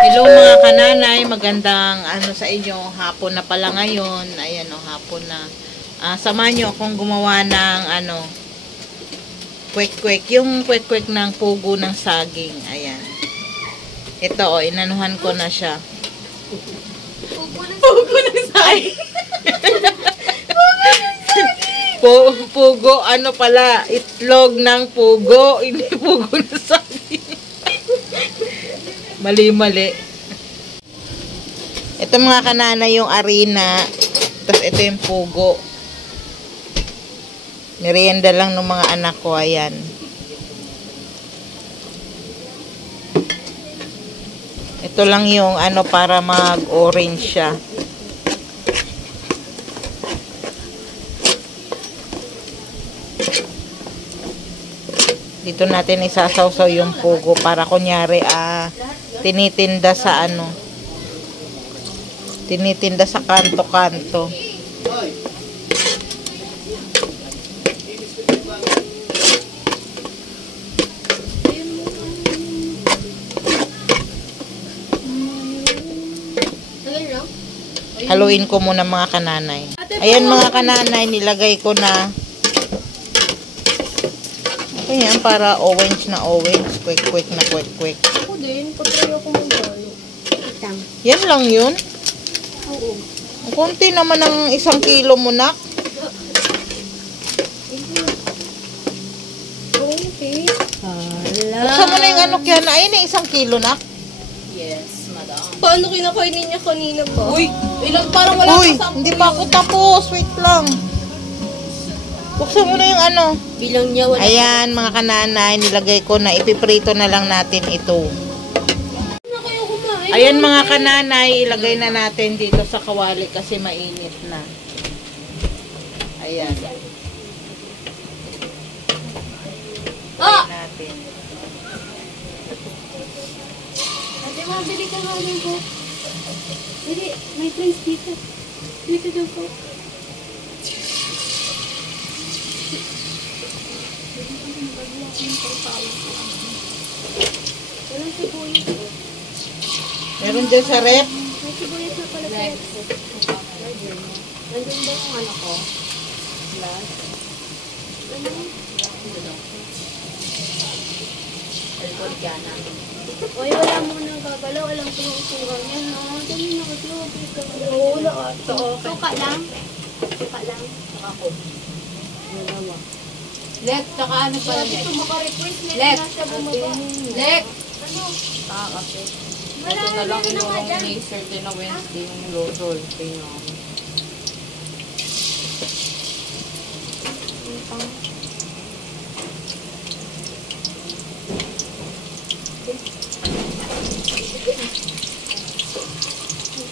Hello mga kananay, magandang sa inyo, hapon na pala ngayon. Ayan hapon na. Samahan nyo akong gumawa ng kwek-kwek, yung kwek-kwek ng pugo ng saging. Ayan. Ito inanuhan ko na siya. Pugo ng saging. Pugo, pala, itlog ng pugo, hindi pugo ng saging. Mali. Ito mga kanana yung arena. Tapos ito yung pugo. Merienda lang ng mga anak ko. Ayan. Ito lang yung para mag-orange siya. Dito natin isasawsaw yung pugo para kunyari tinitinda sa tinitinda sa kanto-kanto. Haluin ko muna mga kananay. Ayan mga kananay, nilagay ko na. Ayan, para orange na orange. Kwek-kwek na kwek-kwek. Ako din, patry ako mag-halo. Yan lang yun? Oo. Kunti naman ng 1 kilo mo, nak. Okay. Buksan mo na yung kaya na. Ayun 1 kilo, nak. Yes, madam. Paano kinakainin niya kanina ba? Uy! Ilang parang wala sa Hindi pa ako tapos. Wait lang. Buksan mo na yung Bilang niya wala. Ayan, mga kananay, nilagay ko na. Ipiprito na lang natin ito. Ayan mga kananay, ilagay na natin dito sa kawali kasi mainit na. Ayan. Natin. Ate, mabili ka nga rin po. Hindi, may friends dito. Dito dyan po. Walang sibuyas po. Meron dyan sa rep. May sibuyas na pala sa rep. Nandun ba yung ko? Plus? Ano? Alcoholiana. Oy, wala mo nang gagalaw. Alam ko yung isura niya, ha? Dami na kasi. Oo, wala ka. Suka lang. Suka lang. Saka ko. Dalawa. Lek, tsaka pala Lek? Ito makarequest na Lek! siya bumaba. Lek! Ano? Kasi Wala ito na lang na inurong dyan. ni Sir din na Wednesday yung lodol. Kaya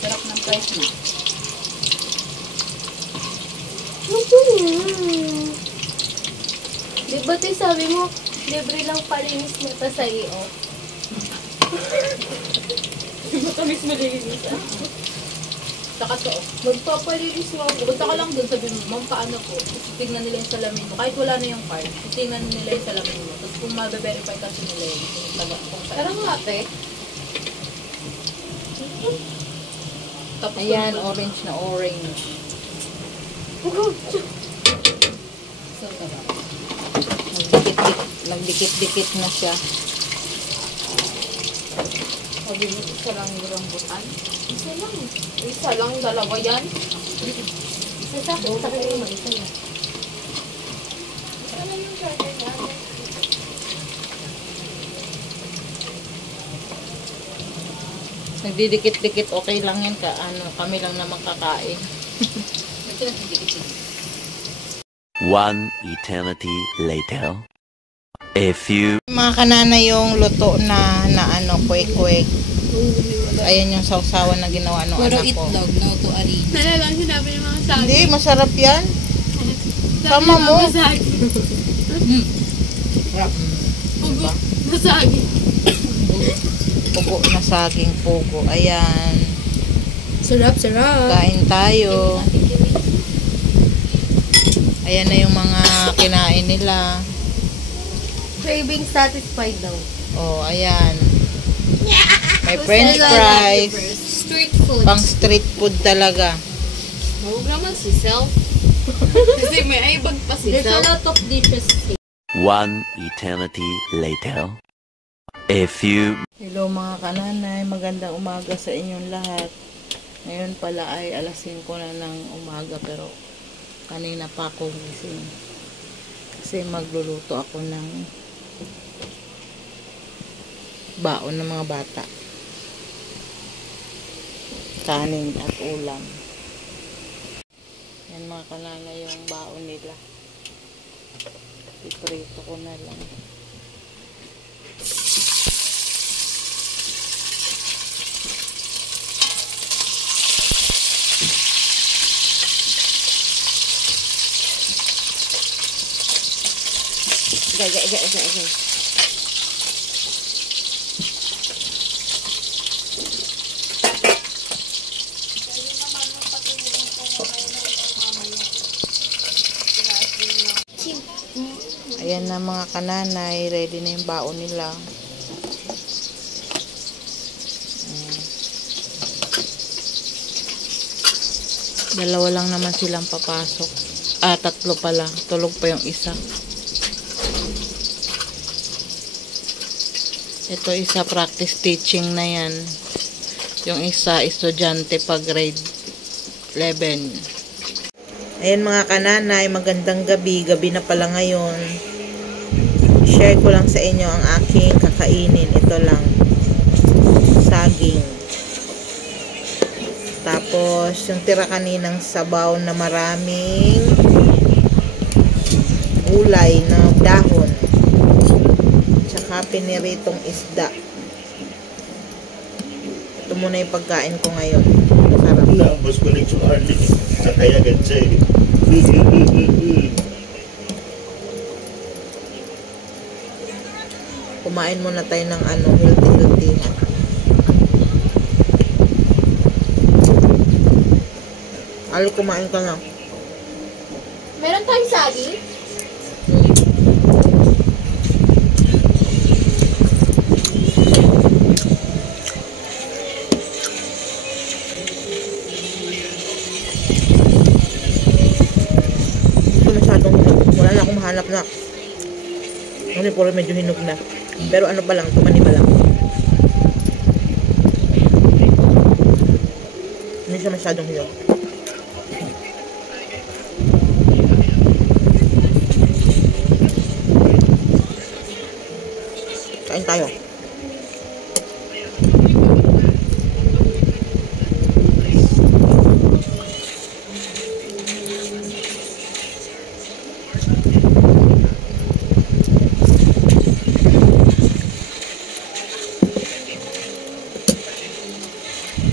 sarap ng price mo. Ito na. Diba tayo sabi mo, libre lang palinis mo ta sa iyo. Matamis malinis ah. Saka to. Magpapalinis mo ako. Punta ka lang dun, sabi mo, ma'am, paano po? Tignan nila yung salamin mo. Kahit wala na yung card, tignan nila yung salamin mo. Tapos kung mabe-verify kasi nila yun, kung saan. Parang ate. Tapos Ayan, orange na orange. So, sarap. Nagdikit-dikit na siya. Sabi mo, isa lang yung rambutan. Isa lang. Isa lang, dalawa yan. Isa sa akin. Sa akin naman, isa lang. Isa lang yung shorter na. Nagdidikit-dikit, okay lang yan. Kami lang naman kakain. One eternity later. A few. Mga kanana yung luto na kwek-kwek. Ayan yung sausawan na ginawa ng Puro anak ko. itlog, no to ari. Nalalang sinabi ng mga saging. Hindi, masarap yan. Sama mo. Pugo na saging. Pugo na saging pugo. Ayan. Sarap, sarap. Kain tayo. Ayan na yung mga kinain nila. Craving satisfied daw. Oh, ayan. May french fries. Street food. Pang street food talaga. Huwag naman si self. Kasi may ibag pa si There's a self. lot of dishes here. One eternity later. A few Hello mga kananay, magandang umaga sa inyong lahat. Ngayon pala ay alas 5 na ng umaga pero kanina pa ako gising. Kasi magluluto ako ng baon ng mga bata. Kanin at ulam. Yan mga kananay yung baon nila. Iprito ko na lang. Okay. Ayan na mga kananay, ready na yung baon nila. Dalawa lang naman silang papasok. Tatlo pala. Tulog pa yung isa. Ito isa practice teaching na yan. Yung isa estudyante pa grade 11. Ayan mga kananay, magandang gabi. Gabi na pala ngayon. Share ko lang sa inyo ang aking kakainin. Ito lang. Saging. Tapos, yung tira kaninang sabaw na maraming gulay na dahon. Tsaka piniritong isda. Ito muna yung pagkain ko ngayon. Masarap. Nabos ko lang sa Arlie. Sa kaya gansa eh. Kumain muna tayo ng healthy. Ali, kumain ka na. Meron tayong saging? Wala na akong mahanap na. Kasi puro medyo hinog na. Pero ano pa lang, tumani pa lang. Hindi siya masyadong hinog. Kain tayo.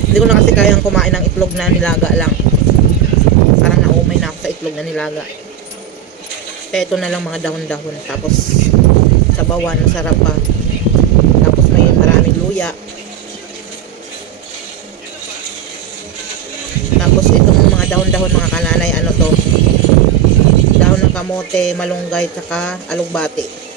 Hindi ko na kasi kayang kumain ng itlog na nilaga lang. Parang naumay na ako sa itlog na nilaga. Kaya ito na lang mga dahon-dahon. Tapos sabawan, masarap pa. Tapos may maraming luya. Tapos itong mga dahon-dahon mga kananay, ano to? Dahon ng kamote, malunggay, tsaka alugbati.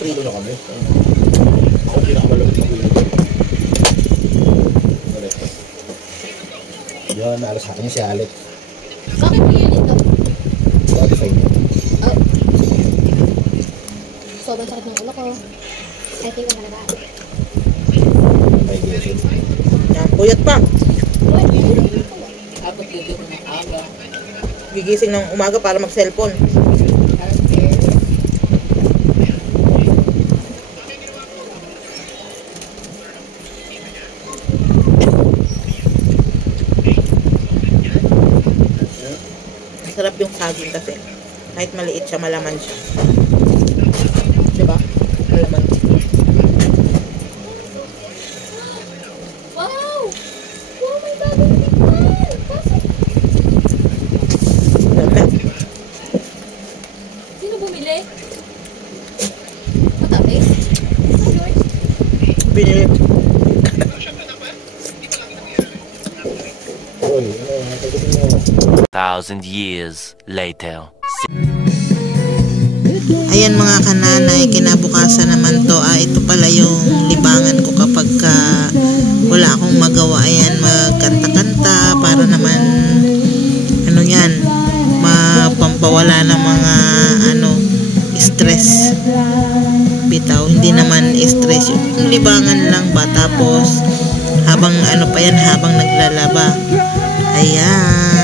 Prito na kami. Ako pinakamalapit na kulo. Yan, naalas sa akin si Alec. Bakit mo yun ito? Spotify niya. Oh. Sobrang sakit ng ulo ko. I think I'm gonna die. May gising. Yan, puyat pa. Dapat dito na aga. Gigising ng umaga para mag-cellphone. Masarap yung saging kasi. Kahit maliit siya, malaman siya. Diba? Malaman. Wow! Wow, may bagong tikman! Pasok! Dami. Sino bumili? Matabi? George? mainit. Uy, tagutin mo. 1,000 years later. Ayan mga kananay, kinabukasan naman to. Ito pala yung libangan ko kapag wala akong magawa. Ayan, magkanta-kanta para naman ano yan, mapampawala ng mga stress. Bitaw, hindi naman stress, yung libangan lang ba, tapos habang habang naglalaba. Ayan.